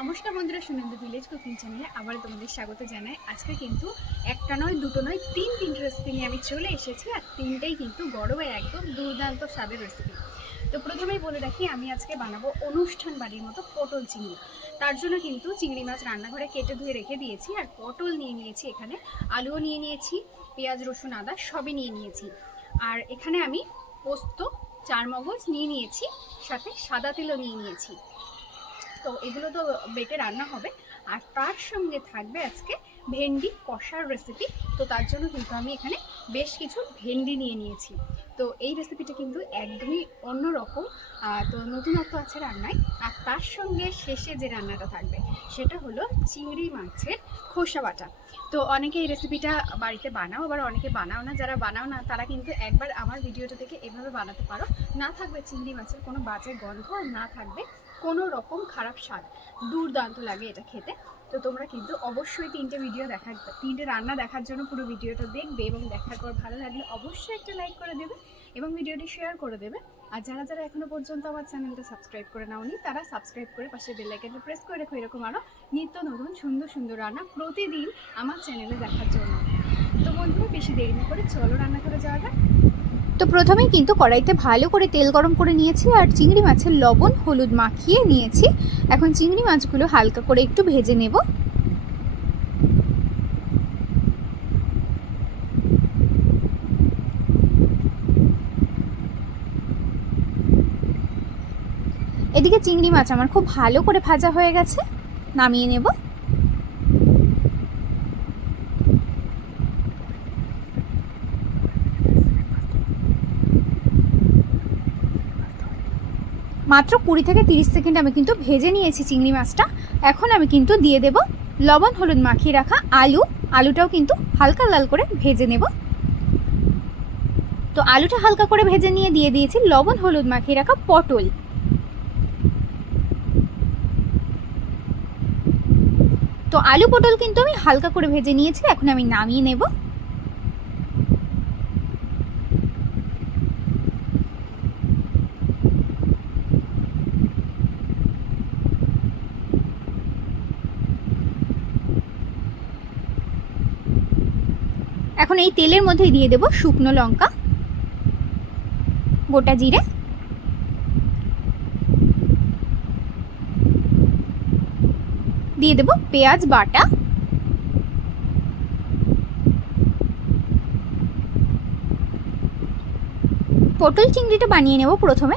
নমস্কার বন্ধুরা, Sunanda village cooking চ্যানেলে আবার তোমাদের স্বাগত জানাই। আজকে কিন্তু একটা নয় দুটো নয় তিনটে রেসিপি নিয়ে আমি চলে এসেছি, আর তিনটেই কিন্তু গরমের একদম দুর্দান্ত স্বাদের রেসিপি। তো প্রথমেই বলে রাখি, আমি আজকে বানাবো অনুষ্ঠান বাড়ির মতো পটল চিংড়ি। তার জন্য কিন্তু চিংড়ি মাছ রান্নাঘরে কেটে ধুয়ে রেখে দিয়েছি, আর পটল নিয়ে নিয়েছি, এখানে আলুও নিয়ে নিয়েছি, পেঁয়াজ রসুন আদা সবই নিয়ে নিয়েছি। আর এখানে আমি পোস্ত, চারমগজ নিয়ে নিয়েছি, সাথে সাদা তেলও নিয়ে নিয়েছি। তো এগুলো তো বেটে রান্না হবে, আর তার সঙ্গে থাকবে আজকে ভেন্ডি কষার রেসিপি। তো তার জন্য কিন্তু আমি এখানে বেশ কিছু ভেন্ডি নিয়ে নিয়েছি। তো এই রেসিপিটা কিন্তু একদমই অন্যরকম, তো নতুনত্ব আছে রান্নায়। আর তার সঙ্গে শেষে যে রান্নাটা থাকবে সেটা হলো চিংড়ি মাছের খোসা বাটা। তো অনেকে এই রেসিপিটা বাড়িতে বানাও, আবার অনেকে বানাও না। যারা বানাও না তারা কিন্তু একবার আমার ভিডিওটা থেকে এভাবে বানাতে পারো। না থাকবে চিংড়ি মাছের কোনো বাজে গন্ধ, আর না থাকবে কোনো রকম খারাপ স্বাদ। দুর্দান্ত লাগে এটা খেতে। তো তোমরা কিন্তু অবশ্যই তিনটে রান্না দেখার জন্য পুরো ভিডিওটা দেখবে, এবং দেখার পর ভালো লাগলে অবশ্যই একটা লাইক করে দেবে এবং ভিডিওটি শেয়ার করে দেবে। আর যারা যারা এখনো পর্যন্ত আমার চ্যানেলটা সাবস্ক্রাইব করে নাওনি, তারা সাবস্ক্রাইব করে পাশে বেল আইকনটা প্রেস করে রেখো, এরকম আরও নিত্য নতুন সুন্দর সুন্দর রান্না প্রতিদিন আমার চ্যানেলে দেখার জন্য। তো বন্ধুরা, বেশি দেরি না করে চলো রান্না করে যাওয়া যাক। তো প্রথমেই কিন্তু কড়াইতে ভালো করে তেল গরম করে নিয়েছি, আর চিংড়ি মাছের লবণ হলুদ মাখিয়ে নিয়েছি। এখন চিংড়ি মাছগুলো হালকা করে একটু ভেজে নেব। এদিকে চিংড়ি মাছ আমার খুব ভালো করে ভাজা হয়ে গেছে, নামিয়ে নেব। মাত্র 20 থেকে 30 সেকেন্ড আমি কিন্তু ভেজে নিয়েছি চিংড়ি মাছটা। এখন আমি কিন্তু দিয়ে দেব লবণ হলুদ মাখিয়ে রাখা আলুটাও কিন্তু হালকা লাল করে ভেজে নেব। তো আলুটা হালকা করে ভেজে নিয়ে দিয়ে দিয়েছি লবণ হলুদ মাখিয়ে রাখা পটল। তো আলু পটল কিন্তু আমি হালকা করে ভেজে নিয়েছি, এখন আমি নামিয়ে নেব। এখন এই তেলের মধ্যেই দিয়ে দেব শুকনো লঙ্কা, গোটা জিরে, দিয়ে দেব পেঁয়াজ বাটা, পটল চিংড়িটা বানিয়ে নেব প্রথমে।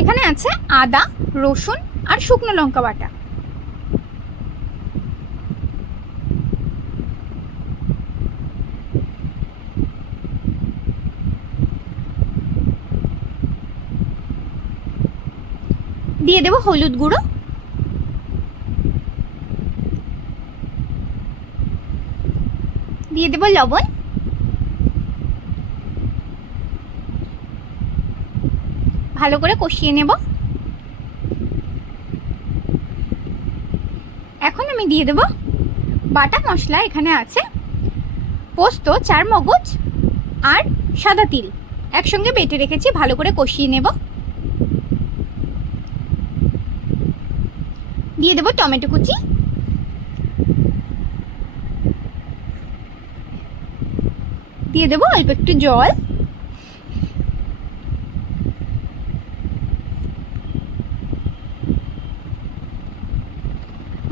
এখানে আছে আদা রসুন আর শুকনো লঙ্কা বাটা। দিয়ে দেব হলুদ গুঁড়ো, দিয়ে দেব লবণ, ভালো করে কষিয়ে নেব। এখন আমি দিয়ে দেব বাটা মশলা। এখানে আছে পোস্ত, চারমগজ আর সাদা তিল একসঙ্গে বেটে রেখেছি, ভালো করে কষিয়ে নেব। দিয়ে দেব টমেটো কুচি, দিয়ে দেব অল্প একটু জল,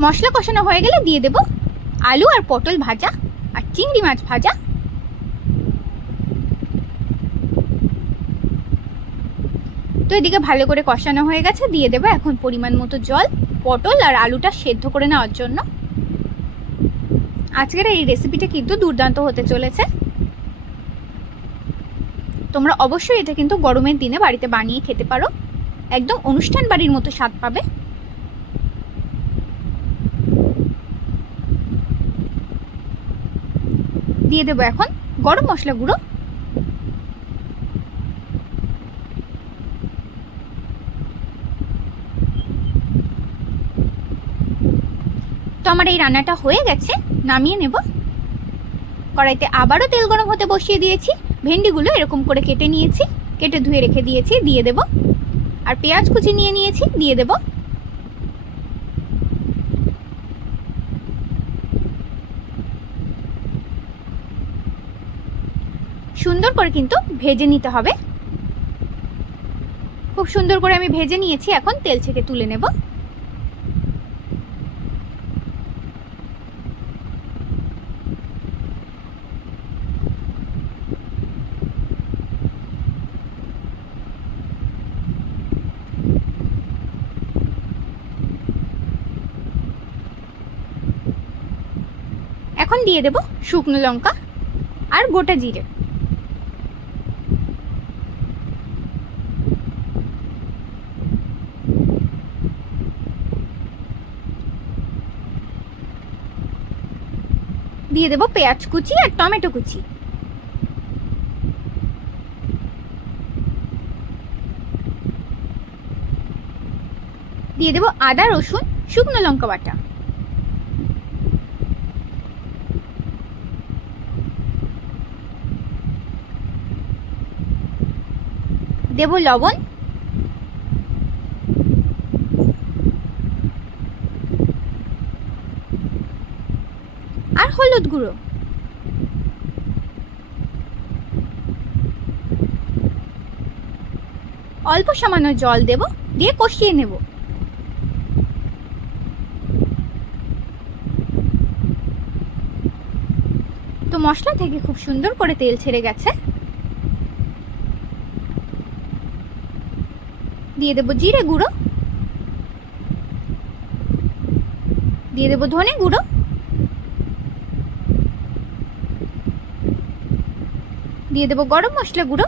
মশলা কষানো হয়ে গেলে দিয়ে দেব আলু আর পটল ভাজা আর চিংড়ি মাছ ভাজা। তো এদিকে ভালো করে কষানো হয়ে গেছে, দিয়ে দেব এখন পরিমাণ মতো জল, পটল আর আলুটা সেদ্ধ করে নেওয়ার জন্য। আজকের এই রেসিপিটা কিন্তু দুর্দান্ত হতে চলেছে। তোমরা অবশ্যই এটা কিন্তু গরমের দিনে বাড়িতে বানিয়ে খেতে পারো, একদম অনুষ্ঠান বাড়ির মতো স্বাদ পাবে। দিয়ে দেবো এখন গরম মশলা গুঁড়ো, তো আমার এই রান্নাটা হয়ে গেছে, নামিয়ে নেব। কড়াইতে আবারও তেল গরম হতে বসিয়ে দিয়েছি, ভেন্ডিগুলো এরকম করে কেটে নিয়েছি, কেটে ধুয়ে রেখে দিয়েছি, দিয়ে দেব। আর পেঁয়াজ কুচি নিয়ে নিয়েছি, দিয়ে দেব। সুন্দর করে কিন্তু ভেজে নিতে হবে। খুব সুন্দর করে আমি ভেজে নিয়েছি, এখন তেল থেকে তুলে নেব। এখন দিয়ে দেব শুকনো লঙ্কা আর গোটা জিরে। দিয়ে দেব পেঁয়াজ কুচি আর টমেটো কুচি। দিয়ে দেব আদা রসুন শুকনো লঙ্কা বাটা। দেব লবণ, আর হলুদ গুঁড়ো। অল্প সামান্য জল দেব, দিয়ে কষিয়ে নেব। তো মশলা থেকে খুব সুন্দর করে তেল ছেড়ে গেছে। দিয়ে দেব জিরে গুঁড়ো, দিয়ে দেব ধনে গুঁড়ো, দিয়ে দেব গরম মশলা গুঁড়ো,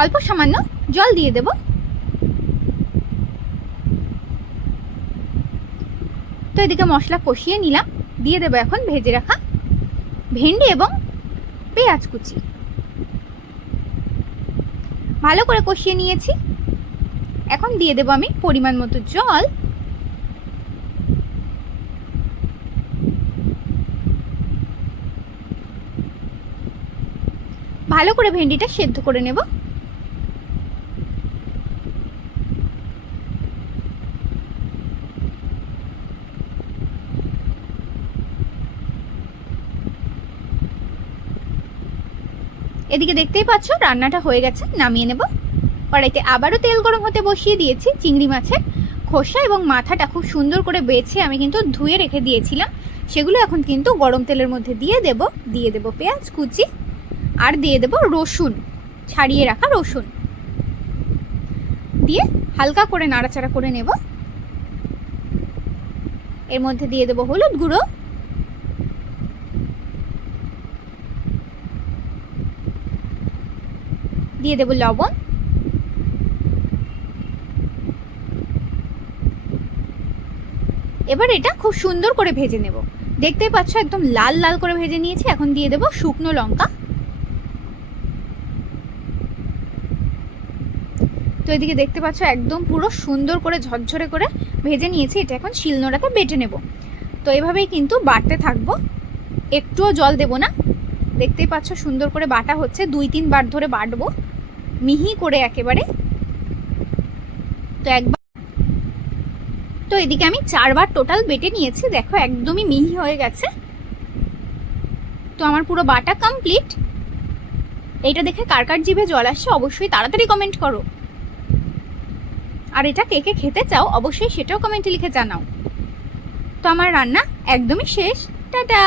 অল্প সামান্য জল দিয়ে দেব। তো এদিকে মশলা কষিয়ে নিলাম, দিয়ে দেব এখন ভেজে রাখা ভেন্ডি এবং পেঁয়াজ কুচি। ভালো করে কষিয়ে নিয়েছি, এখন দিয়ে দেব আমি পরিমাণ মতো জল। ভালো করে ভেন্ডিটা সেদ্ধ করে নেব। এদিকে দেখতেই পাচ্ছ রান্নাটা হয়ে গেছে, নামিয়ে নেব। কড়াইতে আবারও তেল গরম হতে বসিয়ে দিয়েছি। চিংড়ি মাছের খোসা এবং মাথাটা খুব সুন্দর করে বেছে আমি কিন্তু ধুয়ে রেখে দিয়েছিলাম, সেগুলো এখন কিন্তু গরম তেলের মধ্যে দিয়ে দেব। দিয়ে দেব পেঁয়াজ কুচি, আর দিয়ে দেব রসুন, ছাড়িয়ে রাখা রসুন দিয়ে হালকা করে নাড়াচাড়া করে নেব। এর মধ্যে দিয়ে দেব হলুদ গুঁড়ো, দিয়ে দেব লবণ, এবার এটা খুব সুন্দর করে ভেজে নেব। দেখতেই পাচ্ছ একদম লাল লাল করে ভেজে নিয়েছি। এখন দিয়ে দেব শুকনো লঙ্কা। তো এদিকে দেখতে পাচ্ছ একদম পুরো সুন্দর করে ঝরঝরে করে ভেজে নিয়েছি। এটা এখন শিলনোড়াতে বেটে নেব। তো এভাবেই কিন্তু বাটতে থাকবো, একটুও জল দেব না। দেখতেই পাচ্ছ সুন্দর করে বাটা হচ্ছে, 2-3 বার ধরে বাটবো মিহি করে একেবারে। তো এদিকে আমি 4 বার টোটাল বেটে নিয়েছি, দেখো একদমই মিহি হয়ে গেছে। তো আমার পুরো বাটা কমপ্লিট। এইটা দেখে কার কার জিভে জল আসছে অবশ্যই তাড়াতাড়ি কমেন্ট করো, আর এটা কে কে খেতে চাও অবশ্যই সেটাও কমেন্টে লিখে জানাও। তো আমার রান্না একদমই শেষ। টাটা।